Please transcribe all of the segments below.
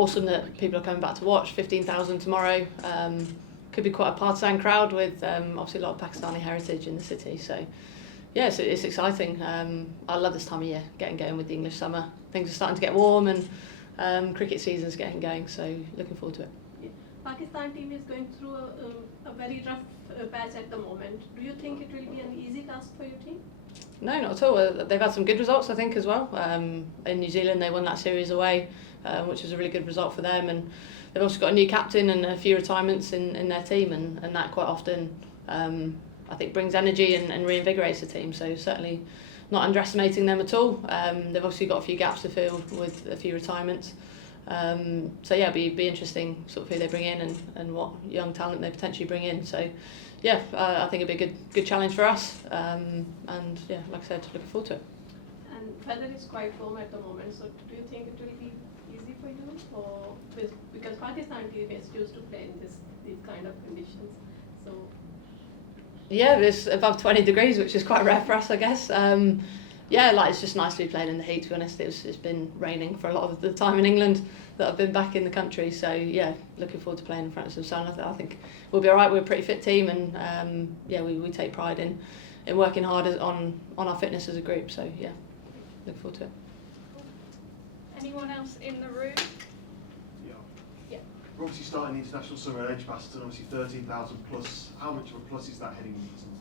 awesome that people are coming back to watch. 15,000 tomorrow. Could be quite a partisan crowd with obviously a lot of Pakistani heritage in the city. So yeah, it's exciting. I love this time of year, getting going with the English summer. Things are starting to get warm and cricket season's getting going. So looking forward to it. Pakistan team is going through a very rough patch at the moment. Do you think it will be an easy task for your team? No, not at all. They've had some good results, I think, as well. In New Zealand, they won that series away, which was a really good result for them. And they've also got a new captain and a few retirements in their team, and that quite often, I think, brings energy and reinvigorates the team. So certainly not underestimating them at all. They've obviously got a few gaps to fill with a few retirements. So yeah, be interesting sort of who they bring in and what young talent they potentially bring in. So yeah, I think it'd be a good challenge for us. And yeah, like I said, looking forward to it. And weather is quite warm at the moment. So do you think it will be easy for you, or because Pakistan team is used to play in these kind of conditions? So yeah, it's above 20 degrees, which is quite rare for us, I guess. Yeah, like it's just nice to be playing in the heat, to be honest. It's been raining for a lot of the time in England that I've been back in the country. So yeah, looking forward to playing in front of some sun. I think we'll be all right. We're a pretty fit team, and yeah, we take pride in working hard on our fitness as a group. So yeah, looking forward to it. Anyone else in the room? Yeah. We're obviously starting the international summer at Edgbaston, obviously 13,000 plus. How much of a plus is that heading into the season?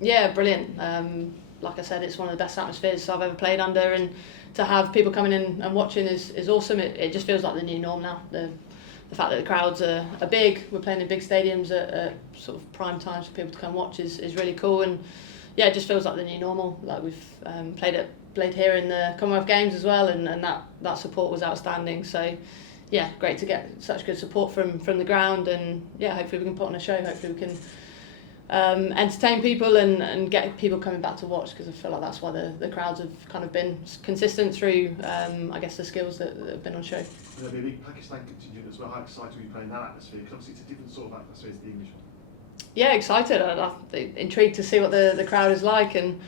Yeah, brilliant. Like I said, it's one of the best atmospheres I've ever played under, and to have people coming in and watching is awesome. It just feels like the new norm now. The fact that the crowds are big, we're playing in big stadiums at sort of prime times for people to come watch is really cool, and yeah, it just feels like the new normal. Like we've played here in the Commonwealth Games as well, and that support was outstanding. So yeah, great to get such good support from the ground, and yeah, hopefully we can put on a show. Hopefully we can entertain people and get people coming back to watch, because I feel like that's why the crowds have kind of been consistent through I guess the skills that have been on show. There'll be a big Pakistan contingent as well. How excited are you playing that atmosphere? Because obviously it's a different sort of atmosphere to the English one. Yeah, excited. I'm intrigued to see what the crowd is like, and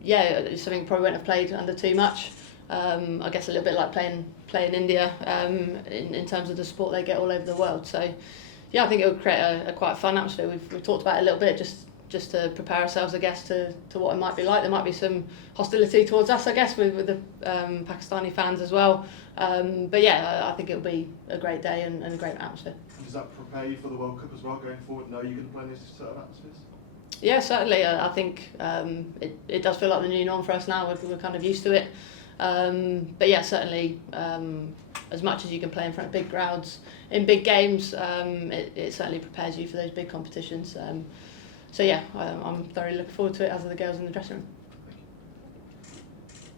yeah, it's something probably won't have played under too much. I guess a little bit like playing India in terms of the support they get all over the world. So yeah, I think it would create a quite fun atmosphere. We've talked about it a little bit just to prepare ourselves, I guess, to what it might be like. There might be some hostility towards us, I guess, with the Pakistani fans as well. But yeah, I think it'll be a great day and a great atmosphere. And does that prepare you for the World Cup as well going forward? Know you're going to play in this sort of atmospheres? Yeah, certainly. I think it does feel like the new norm for us now. We're kind of used to it. But yeah, certainly as much as you can play in front of big crowds in big games, it certainly prepares you for those big competitions. So yeah, I'm thoroughly looking forward to it, as are the girls in the dressing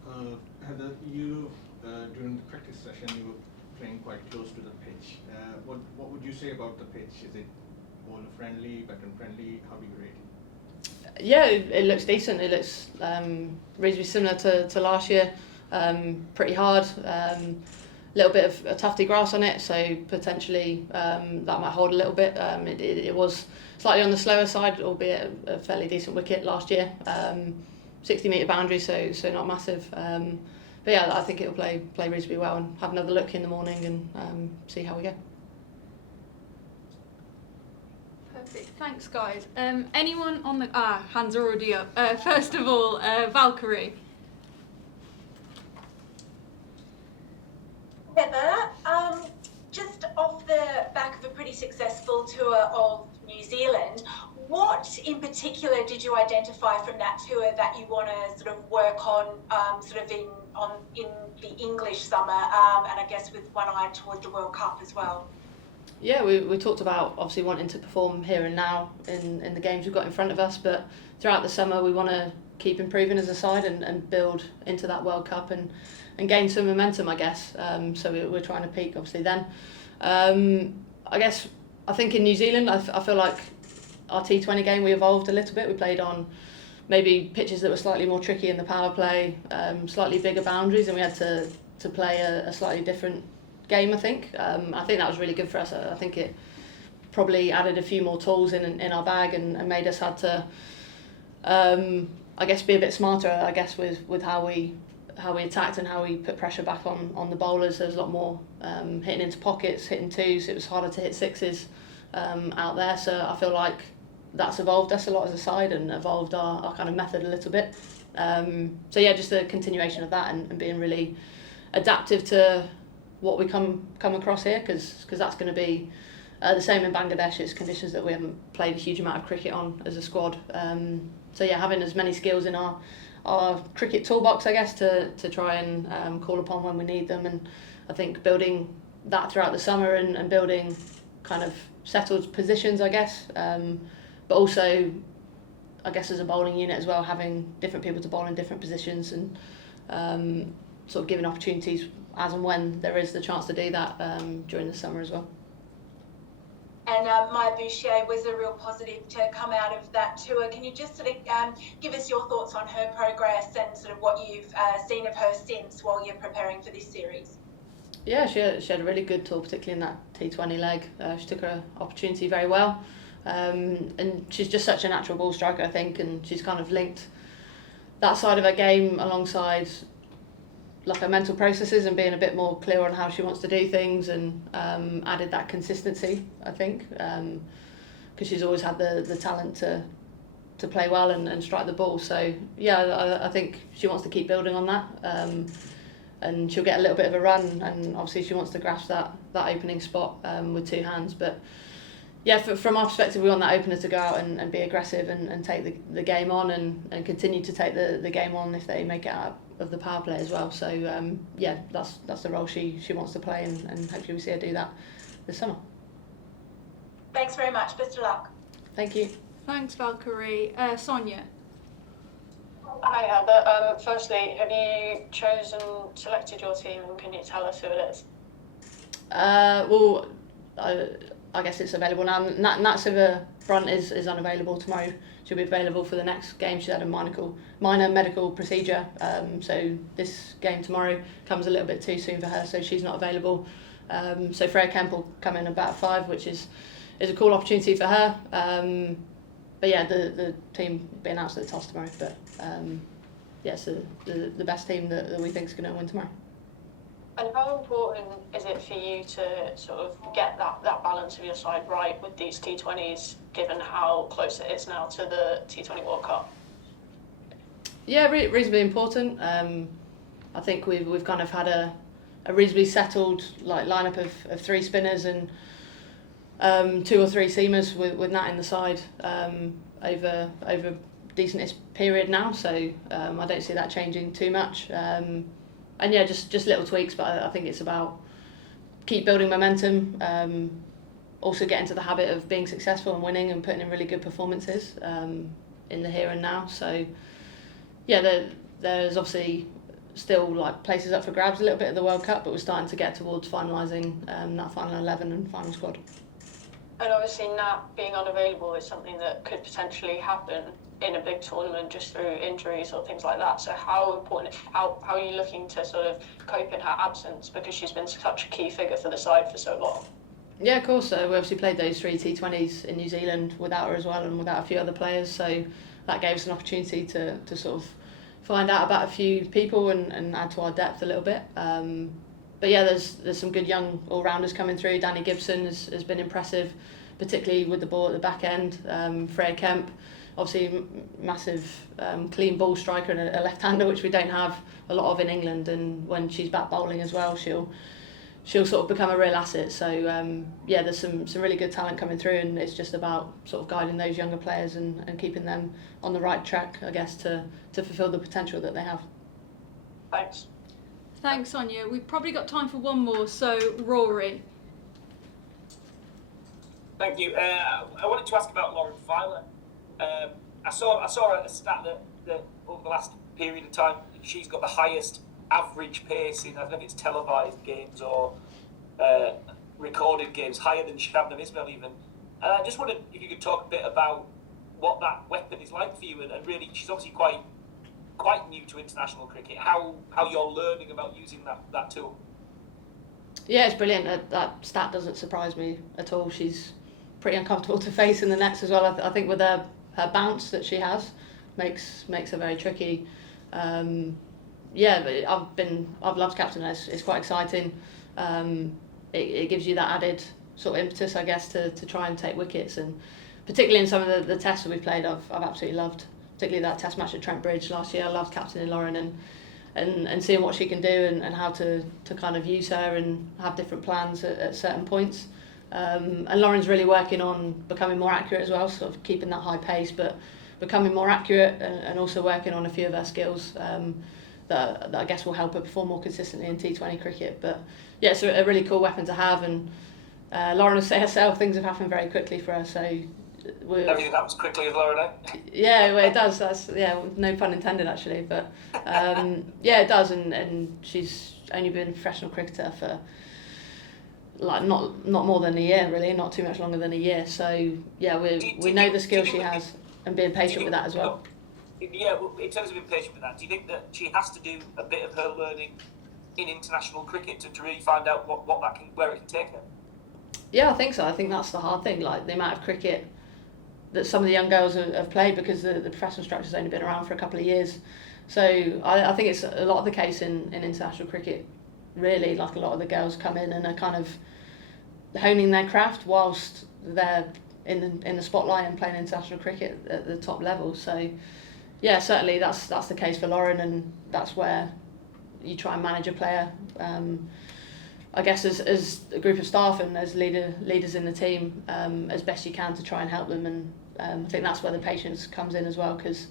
room. Heather, you during the practice session you were playing quite close to the pitch. What would you say about the pitch? Is it bowler friendly, veteran friendly? How do you rate it? Yeah, it looks decent. It looks reasonably similar to last year. Pretty hard. Little bit of a tufty grass on it, so potentially that might hold a little bit. It was slightly on the slower side, albeit a fairly decent wicket last year. 60-metre boundary, so not massive. But yeah, I think it'll play reasonably well, and have another look in the morning and see how we go. Perfect. Thanks, guys. Anyone on the hands are already up. First of all, Valkyrie. Heather, just off the back of a pretty successful tour of New Zealand, what in particular did you identify from that tour that you want to sort of work on, sort of in the English summer, and I guess with one eye toward the World Cup as well? Yeah, we talked about obviously wanting to perform here and now in the games we've got in front of us, but throughout the summer we want to keep improving as a side and build into that World Cup and gain some momentum, I guess. So we're trying to peak obviously then. I think in New Zealand I feel like our T20 game we evolved a little bit. We played on maybe pitches that were slightly more tricky in the power play, slightly bigger boundaries, and we had to play a slightly different game, I think. I think that was really good for us. I think it probably added a few more tools in our bag and made us have to I guess be a bit smarter, I guess, with how we how we attacked and how we put pressure back on the bowlers. There was a lot more hitting into pockets, hitting twos. It was harder to hit sixes out there. So I feel like that's evolved us a lot as a side and evolved our kind of method a little bit. So yeah, just a continuation of that and being really adaptive to what we come across here, because that's going to be the same in Bangladesh. It's conditions that we haven't played a huge amount of cricket on as a squad. So yeah, having as many skills in our cricket toolbox, I guess, to try and call upon when we need them. And I think building that throughout the summer and building kind of settled positions, I guess, but also I guess as a bowling unit as well, having different people to bowl in different positions and sort of giving opportunities as and when there is the chance to do that during the summer as well. And Maya Bouchier was a real positive to come out of that tour. Can you just sort of give us your thoughts on her progress and sort of what you've seen of her since while you're preparing for this series? Yeah, she had a really good tour, particularly in that T20 leg. She took her opportunity very well. And she's just such a natural ball striker, I think, and she's kind of linked that side of her game alongside like her mental processes and being a bit more clear on how she wants to do things, and added that consistency, I think, because she's always had the talent to play well and strike the ball. So yeah, I think she wants to keep building on that, and she'll get a little bit of a run, and obviously she wants to grasp that opening spot with two hands. But yeah, from our perspective, we want that opener to go out and be aggressive and take the game on and continue to take the game on if they make it out of the power play as well. So yeah, that's the role she wants to play, and hopefully we see her do that this summer. Thanks very much. Best of luck. Thank you. Thanks, Valkyrie. Sonia. Hi Heather. Firstly, have you selected your team, and can you tell us who it is? Well, I guess it's available now. Natsiva Brunt is unavailable tomorrow. She'll be available for the next game. She had a minor medical procedure, so this game tomorrow comes a little bit too soon for her, so she's not available. So Freya Kemp will come in about 5, which is a cool opportunity for her. But yeah, the team will be announced at the toss tomorrow. But yeah, so the best team that we think is going to win tomorrow. And how important is it for you to sort of get that balance of your side right with these T20s, given how close it is now to the T20 World Cup? Yeah, reasonably important. I think we've kind of had a reasonably settled lineup of 3 spinners and 2 or 3 seamers with Nat in the side over a decentish period now. So I don't see that changing too much. And yeah, just little tweaks, but I think it's about keep building momentum, also get into the habit of being successful and winning and putting in really good performances in the here and now. So yeah, there's obviously still like places up for grabs a little bit of the World Cup, but we're starting to get towards finalising that final 11 and final squad. And obviously Nat being unavailable is something that could potentially happen in a big tournament just through injuries or things like that. So how are you looking to sort of cope in her absence, because she's been such a key figure for the side for so long? Yeah, of course. We obviously played those 3 T20s in New Zealand without her as well, and without a few other players. So that gave us an opportunity to sort of find out about a few people and add to our depth a little bit. But yeah, there's some good young all-rounders coming through. Danny Gibson has been impressive, particularly with the ball at the back end. Freya Kemp, obviously massive clean ball striker and a left-hander, which we don't have a lot of in England. And when she's back bowling as well, she'll sort of become a real asset. So yeah, there's some really good talent coming through, and it's just about sort of guiding those younger players and keeping them on the right track, I guess, to fulfil the potential that they have. Thanks. Thanks, Sonia. We've probably got time for one more, so Rory. Thank you. I wanted to ask about Lauren Filer. I saw a stat that over the last period of time, she's got the highest average pace in, I don't know if it's televised games or recorded games, higher than Shabnam Ismail even. And I just wondered if you could talk a bit about what that weapon is like for you, and really, she's obviously quite new to international cricket, how you're learning about using that tool. Yeah, it's brilliant. That stat doesn't surprise me at all. She's pretty uncomfortable to face in the nets as well. I think with her bounce that she has makes her very tricky. yeah, but I've loved captain. It's quite exciting. It gives you that added sort of impetus, I guess, to try and take wickets, and particularly in some of the tests that we've played, I've absolutely loved. Particularly that test match at Trent Bridge last year, I loved captaining Lauren and seeing what she can do and how to kind of use her and have different plans at certain points. And Lauren's really working on becoming more accurate as well, sort of keeping that high pace, but becoming more accurate and also working on a few of her skills that I guess will help her perform more consistently in T20 cricket. But yeah, it's a really cool weapon to have, and Lauren will say herself, things have happened very quickly for her, so everything happens quickly with Lauren, eh? Yeah, well, it does. That's no pun intended actually, but yeah, it does, and she's only been a professional cricketer for like not more than a year, really, not too much longer than a year. So yeah, we know the skills she has, and being patient with that as well. Yeah, well, in terms of being patient with that, do you think that she has to do a bit of her learning in international cricket to really find out where it can take her? Yeah, I think so. I think that's the hard thing, like the amount of cricket that some of the young girls have played, because the professional structure's only been around for a couple of years. So I think it's a lot of the case in international cricket, really. Like, a lot of the girls come in and are kind of honing their craft whilst they're in the spotlight and playing international cricket at the top level. So yeah, certainly that's the case for Lauren, and that's where you try and manage a player. I guess as a group of staff and as leaders in the team, as best you can to try and help them, and I think that's where the patience comes in as well, because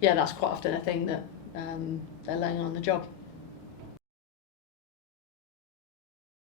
yeah, that's quite often a thing that they're learning on the job.